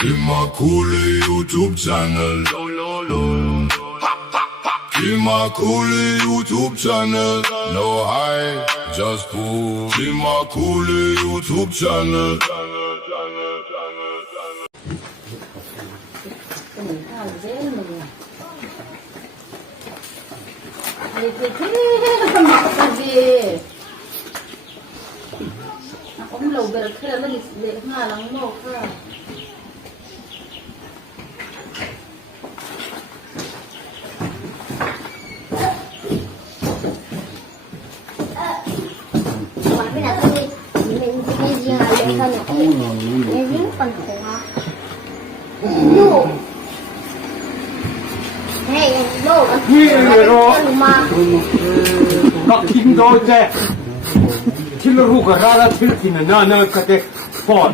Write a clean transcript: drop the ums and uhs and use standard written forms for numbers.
In my cool YouTube channel. In my cool YouTube channel. No high, just cool. In my cool YouTube channel. Ông lầu về kia là lịch lệ nga lắng mồ kia. Cái nào tôi mình đi gì mà lấy hơn nhỉ? Em biết còn khổ hả? Đủ. Hey, đủ. Thilru mà. Các kim đôi thế. Thilru cái ra là thil kim na cái phòn.